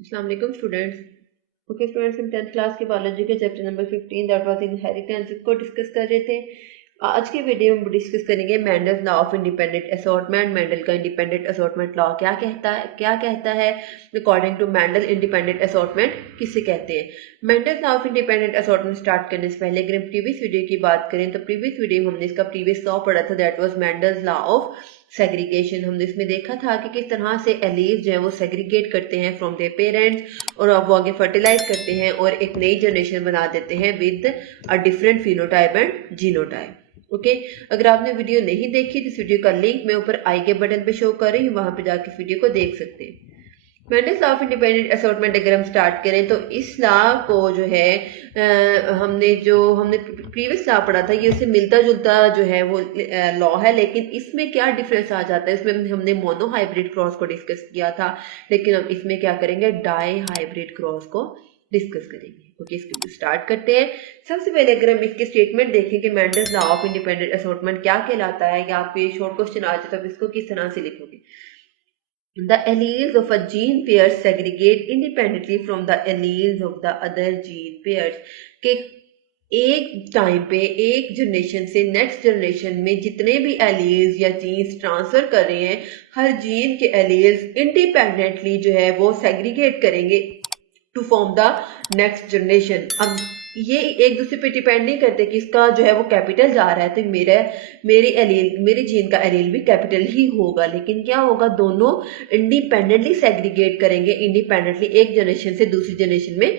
अस्सलाम वालेकुम students. Okay students, हम 10th क्लास के बायोलॉजी के chapter number 15 that was inheritance को डिस्कस कर रहे थे। आज के वीडियो में डिस्कस करेंगे Mendel's law of independent assortment. Mendel का इंडिपेंडेंट असॉर्टमेंट लॉ क्या कहता है according to Mendel independent assortment किसे कहते हैं। Mendel's law of independent assortment start करने से पहले अगर हम प्रीवियस वीडियो की बात करें तो प्रीवियस वीडियो में हमने इसका प्रीवियस लॉ पढ़ा था, that was Mendel's law of segregation. हमने इसमें देखा था कि किस तरह से एलील्स जो है वो सेग्रीगेट करते हैं फ्रॉम देयर पेरेंट्स और अब वो आगे फर्टिलाइज करते हैं और एक नई जनरेशन बना देते हैं with a different phenotype and genotype. Okay, अगर आपने वीडियो नहीं देखी तो इस वीडियो का लिंक मैं ऊपर आई के बटन पे शो कर रही हूँ, वहां पे जाके इस वीडियो को देख सकते हैं। Mendel's law of independent assortment अगर हम स्टार्ट करें तो इस लॉ को जो है हमने प्रीवियस लॉ पढ़ा था, ये उससे मिलता जुलता जो है वो लॉ है, लेकिन इसमें क्या डिफरेंस आ जाता है। इसमें हमने मोनो हाइब्रिड क्रॉस को डिस्कस किया था, लेकिन हम इसमें क्या करेंगे, डाई हाइब्रिड क्रॉस को डिस्कस करेंगे। ओके, इसको स्टार्ट करते हैं। सबसे पहले अगर हम इसके स्टेटमेंट देखें कि Mendel's law of independent assortment क्या कहलाता है, या आपको ये शॉर्ट क्वेश्चन आ जाता है, इसको किस तरह से लिखोगे। The alleles of a gene pair segregate independently from the alleles of the other gene pairs। के एक टाइम पे एक जनरेशन से नेक्स्ट जनरेशन में जितने भी एलील्स या जीन्स ट्रांसफर कर रहे हैं, हर जीन के एलील्स इंडिपेंडेंटली जो है वो सेग्रीगेट करेंगे to form the next generation. अब ये एक दूसरे पे डिपेंड नहीं करते कि इसका जो है वो कैपिटल जा रहा है तो मेरे जीन का एलील भी कैपिटल ही होगा, लेकिन क्या होगा, दोनों इंडिपेंडेंटली सेग्रीगेट करेंगे, इंडिपेंडेंटली एक जनरेशन से दूसरी जनरेशन में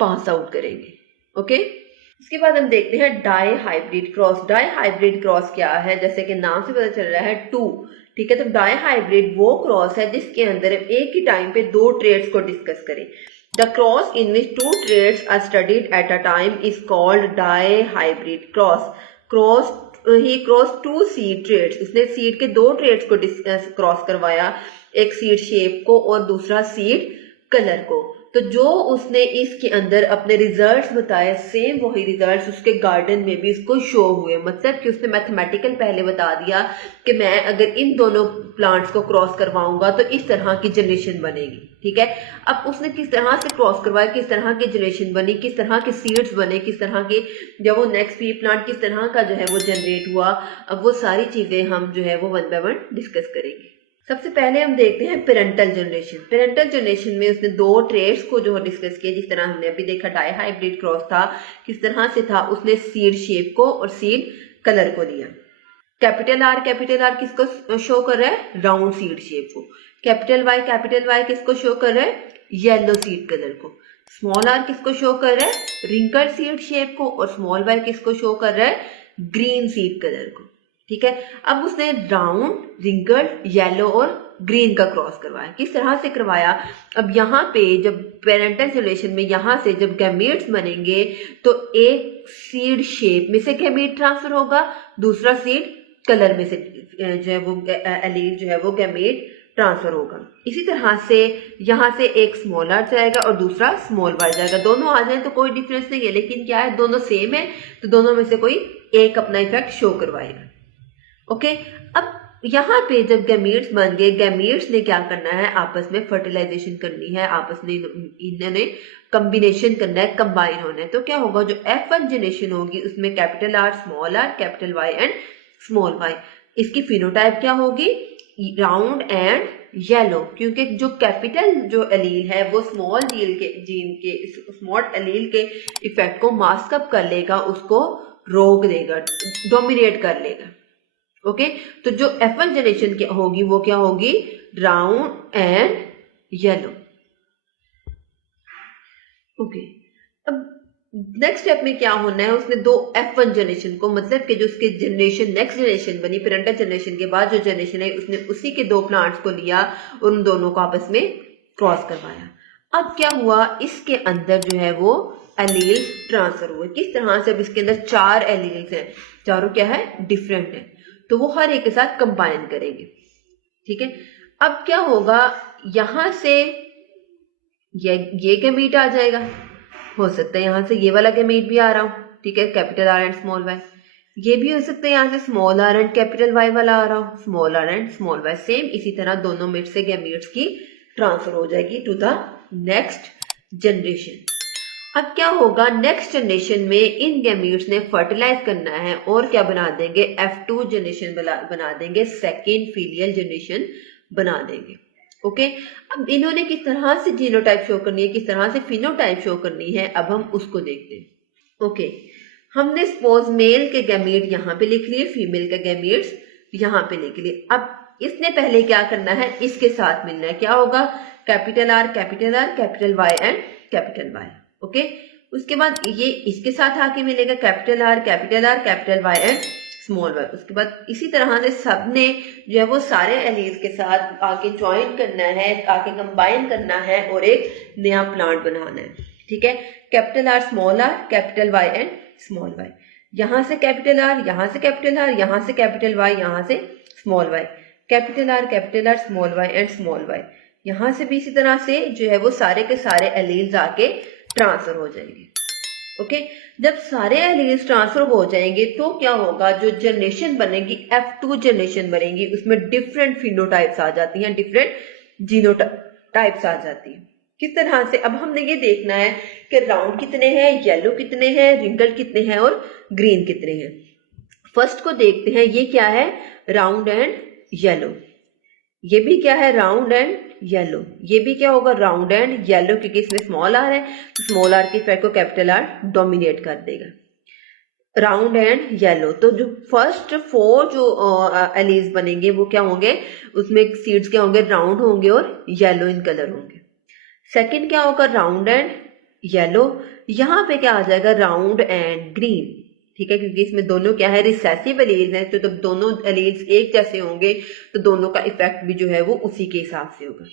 पास आउट करेंगे। ओके, इसके बाद हम देखते हैं dihybrid cross. Dihybrid cross क्या है, जैसे कि नाम से पता चल रहा है टू, ठीक है। तो डाई हाइब्रिड वो क्रॉस है जिसके अंदर एक ही टाइम पे दो ट्रेड्स को डिस्कस करें। The cross in which two traits are studied at a time is called dihybrid cross. He crossed two seed traits. उसने सीड के दो ट्रेड्स को क्रॉस करवाया, एक सीड शेप को और दूसरा सीड कलर को। तो जो उसने इसके अंदर अपने रिजल्ट्स बताए, सेम वही रिजल्ट्स उसके गार्डन में भी उसको शो हुए। मतलब कि उसने मैथमेटिकल पहले बता दिया कि मैं अगर इन दोनों प्लांट्स को क्रॉस करवाऊंगा तो इस तरह की जनरेशन बनेगी, ठीक है। अब उसने किस तरह से क्रॉस करवाया, किस तरह की जनरेशन बनी, किस तरह के सीड्स बने, किस तरह के जब वो नेक्स्ट पी प्लांट किस तरह का जो है वो जनरेट हुआ, अब वो सारी चीजें हम जो है वो वन बाय वन डिस्कस करेंगे। सबसे पहले हम देखते हैं पेरेंटल जनरेशन। पेरेंटल जनरेशन में उसने दो ट्रेड्स को जो डिस्कस किया, जिस तरह हमने अभी देखा डाई हाइब्रिड क्रॉस था, किस तरह से था, उसने सीड शेप को और सीड कलर को लिया। कैपिटल आर किसको शो कर रहा है, राउंड सीड शेप को। कैपिटल वाई किसको शो कर रहा है, येलो सीड कलर को। स्मॉल आर किसको शो कर रहा है, रिंकल्ड सीड शेप को, और स्मॉल वाई किसको शो कर रहा है, ग्रीन सीड कलर को, ठीक है। अब उसने राउंड, रिंकल्ड, येलो और ग्रीन का क्रॉस करवाया। किस तरह से करवाया, अब यहाँ पे जब पेरेंटल जनरेशन में यहाँ से जब गैमीट्स बनेंगे तो एक सीड शेप में से गैमीट ट्रांसफर होगा, दूसरा सीड कलर में से जो है वो एलील जो है वो गैमीट ट्रांसफर होगा। इसी तरह से यहाँ से एक स्मॉल आर जाएगा और दूसरा स्मॉल वाई जाएगा। दोनों आ जाए तो कोई डिफरेंस नहीं है, लेकिन क्या है, दोनों सेम है तो दोनों में से कोई एक अपना इफेक्ट शो करवाएगा। ओके, अब यहाँ पे जब गैमीट्स बन गए, गैमीट्स ने क्या करना है, आपस में फर्टिलाइजेशन करनी है, आपस में इन्होंने कॉम्बिनेशन करना है, कंबाइन होना है। तो क्या होगा, जो F1 जनरेशन होगी उसमें capital R, small r, capital Y and small y. इसकी फिनोटाइप क्या होगी, राउंड एंड येलो, क्योंकि जो कैपिटल जो एलील है वो स्मॉल जीन के स्मॉल एलील के इफेक्ट को मास्क अप कर लेगा, उसको रोक देगा, डोमिनेट कर लेगा। ओके, तो जो F1 जनरेशन की होगी वो क्या होगी, राउंड एंड येलो। ओके, अब नेक्स्ट स्टेप में क्या होना है, उसने दो F1 जनरेशन को, मतलब कि जो उसके जनरेशन नेक्स्ट जनरेशन बनी पेरेंटल जनरेशन के बाद जो जनरेशन है, उसने उसी के दो प्लांट्स को लिया और उन दोनों को आपस में क्रॉस करवाया। अब क्या हुआ, इसके अंदर जो है वो एलील्स ट्रांसफर हुए। किस तरह से, अब इसके अंदर चार एलील्स हैं, चारों क्या है, डिफरेंट है, तो वो हर एक के साथ कंबाइन करेंगे, ठीक है। अब क्या होगा, यहां से ये गैमीट आ जाएगा, हो सकता है यहां से ये वाला गैमीट भी आ रहा हो, ठीक है, capital R and small y. ये भी हो सकता है यहाँ से small r and capital Y वाला आ रहा हो, small r and small y. Same इसी तरह दोनों मिड से गैमीट्स की ट्रांसफर हो जाएगी टू द नेक्स्ट जनरेशन। अब क्या होगा, नेक्स्ट जनरेशन में इन गैमीट्स ने फर्टिलाइज करना है और क्या बना देंगे, F2 जनरेशन बना देंगे, सेकेंड फीलियल जनरेशन बना देंगे। ओके, अब इन्होंने किस तरह से जीनोटाइप शो करनी है, किस तरह से फिनोटाइप शो करनी है, अब हम उसको देखते हैं। ओके, हमने सपोज मेल के गैमीट यहाँ पे लिख लिए, फीमेल के गैमीट्स यहाँ पे लिख लिए। अब इसने पहले क्या करना है, इसके साथ मिलना है। क्या होगा, capital R capital Y and capital Y. Okay, उसके बाद ये इसके साथ आके मिलेगा capital R capital Y and small y. उसके बाद इसी तरह से सबने जो है वो सारे एलील्स के साथ आके ज्वाइन करना है, आके कंबाइन करना है और एक नया प्लांट बनाना है। ठीक है, capital R capital Y and small y. यहाँ से कैपिटल आर, यहाँ से कैपिटल आर, यहाँ से कैपिटल वाई, यहाँ से small y, capital R small y and small y. यहाँ से भी इसी तरह से जो है वो सारे के सारे एलील्स आके ट्रांसफर हो जाएंगे। ओके, जब सारे एलील्स ट्रांसफर हो जाएंगे तो क्या होगा, जो जनरेशन बनेगी F2 जनरेशन बनेगी, उसमें डिफरेंट फिनोटाइप्स आ जाती हैं, डिफरेंट जीनोटाइप्स आ जाती हैं। किस तरह से, अब हमने ये देखना है कि राउंड कितने हैं, येलो कितने हैं, रिंकल्ड कितने हैं और ग्रीन कितने हैं। फर्स्ट को देखते हैं, ये क्या है, राउंड एंड येलो। ये भी क्या है, राउंड एंड येलो। ये भी क्या होगा, राउंड एंड येलो, क्योंकि इसमें स्मॉल आर है तो स्मॉल आर के इफेक्ट को कैपिटल आर डोमिनेट कर देगा। राउंड एंड येलो, तो जो फर्स्ट 4 जो एलीज बनेंगे वो क्या होंगे, उसमें सीड्स क्या होंगे, राउंड होंगे और येलो इन कलर होंगे। सेकंड क्या होगा, राउंड एंड येलो। यहाँ पे क्या आ जाएगा, राउंड एंड ग्रीन। ठीक है, क्योंकि इसमें दोनों क्या है, रिसेसिव एलील्स हैं, तो जब दोनों एलील्स एक जैसे होंगे तो दोनों का इफेक्ट भी जो है वो उसी के हिसाब से होगा।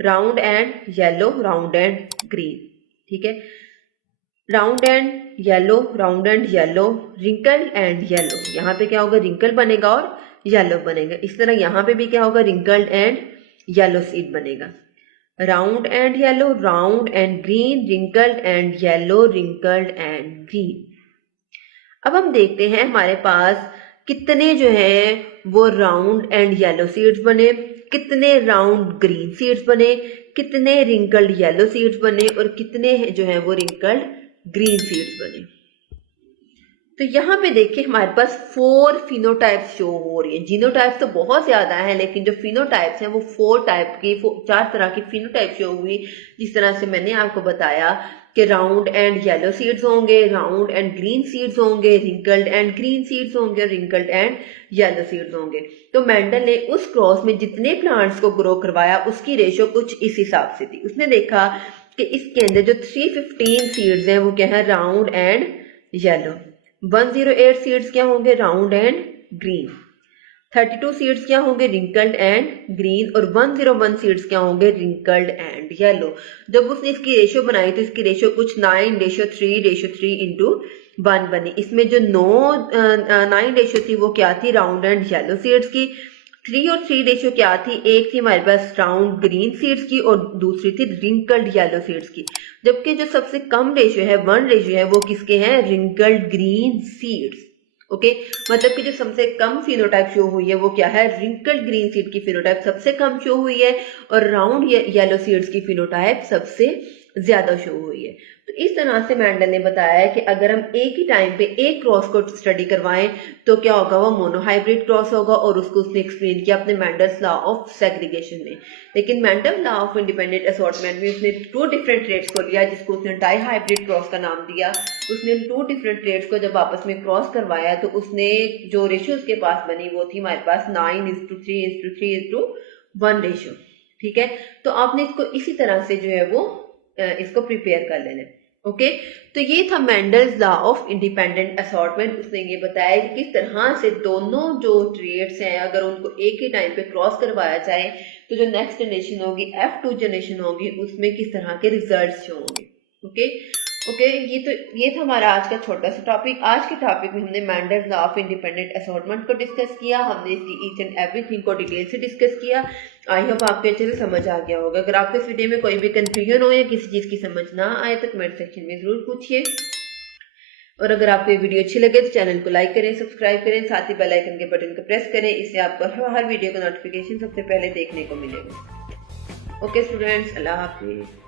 Round and yellow, round and green. ठीक है, round and yellow, wrinkled and yellow. यहाँ पे क्या होगा, रिंकल बनेगा और येलो बनेगा। इस तरह यहाँ पे भी क्या होगा, रिंकल्ड एंड येलो सीड बनेगा। Round and yellow, round and green, wrinkled and yellow, wrinkled and green. अब हम देखते हैं हमारे पास कितने जो है वो राउंड एंड येलो सीड्स बने, कितने राउंड ग्रीन सीड्स बने, कितने रिंकल्ड येलो सीड्स बने और कितने जो है वो रिंकल्ड ग्रीन सीड्स बने। तो यहाँ पे देखिए हमारे पास 4 फिनोटाइप्स शो हो रही है। जीनोटाइप्स तो बहुत ज्यादा है, लेकिन जो फिनोटाइप्स हैं वो 4 तरह की फिनोटाइप शो हुई। जिस तरह से मैंने आपको बताया कि राउंड एंड येलो सीड्स होंगे, राउंड एंड ग्रीन सीड्स होंगे, रिंकल्ड एंड ग्रीन सीड्स होंगे, रिंकल्ड एंड येलो सीड्स होंगे। तो मेंडल ने उस क्रॉस में जितने प्लांट्स को ग्रो करवाया उसकी रेशो कुछ इस हिसाब से थी। उसने देखा कि इसके अंदर जो 315 सीड्स हैं वो क्या है, राउंड एंड येलो। 108 सीड्स क्या होंगे, राउंड एंड ग्रीन। 32 सीड्स क्या होंगे, रिंकल्ड एंड ग्रीन। और 101 सीड्स क्या होंगे, रिंकल्ड एंड येलो। जब उसने इसकी रेशियो बनाई तो इसकी रेशियो कुछ 9:3:3 बनी। इसमें जो 9 रेशियो थी वो क्या थी, राउंड एंड येलो सीड्स की। 3 और 3 रेशियो क्या थी, एक थी हमारे पास राउंड ग्रीन सीड्स की और दूसरी थी रिंकल्ड येलो सीड्स की। जबकि जो सबसे कम रेशियो है, 1 रेशियो है, वो किसके हैं, रिंकल्ड ग्रीन सीड्स। ओके, मतलब कि जो सबसे कम फिनोटाइप शो हुई है वो क्या है, रिंकल्ड ग्रीन सीड की फिनोटाइप सबसे कम शो हुई है और राउंड येलो सीड्स की फिनोटाइप सबसे ज्यादा शो हुई है। तो इस तरह से मेंडल ने बताया कि अगर हम एक ही टाइम पे एक क्रॉस को स्टडी करवाएं तो क्या होगा, वो मोनोहाइब्रिड क्रॉस होगा। और उसको उसने एक्सप्लेन किया अपने मेंडल्स लॉ ऑफ सेग्रीगेशन में। लेकिन Mendel law of independent assortment में उसने 2 डिफरेंट ट्रेड्स को लिया, जिसको उसने डाई हाइब्रिड क्रॉस का नाम दिया। उसने 2 डिफरेंट ट्रेड्स को जब आपस में क्रॉस करवाया तो उसने जो रेशियो उसके पास बनी वो थी हमारे पास 9:3:3:1 रेशियो। ठीक है, तो आपने इसको इसी तरह से जो है वो इसको प्रिपेयर कर लेना। ओके, तो ये था Mendel's law of independent assortment. उसने ये बताया कि किस तरह से दोनों जो ट्रेड्स हैं अगर उनको एक ही टाइम पे क्रॉस करवाया जाए तो जो नेक्स्ट जनरेशन होगी, F2 जनरेशन होगी, उसमें किस तरह के रिजल्ट्स जो होंगे। ओके, ये था हमारा आज का छोटा सा टॉपिक। आज के टॉपिक में हमने Mendel's law of independent assortment को डिस्कस किया। हमने इसकी ईच एंड एवरीथिंग को डिटेल से डिस्कस किया। आई होप आपको अच्छे से समझ आ गया होगा। अगर आपको इस वीडियो में कोई भी कंफ्यूजन हो या किसी चीज की समझ ना आए तो कमेंट सेक्शन में जरूर पूछिए। और अगर आपको ये वीडियो अच्छी लगे तो चैनल को लाइक करें, सब्सक्राइब करें, साथ ही बेल आइकन के बटन को प्रेस करें। इससे आपको हर वीडियो का नोटिफिकेशन सबसे पहले देखने को मिलेगा। ओके स्टूडेंट्स, अल्लाह हाफिज।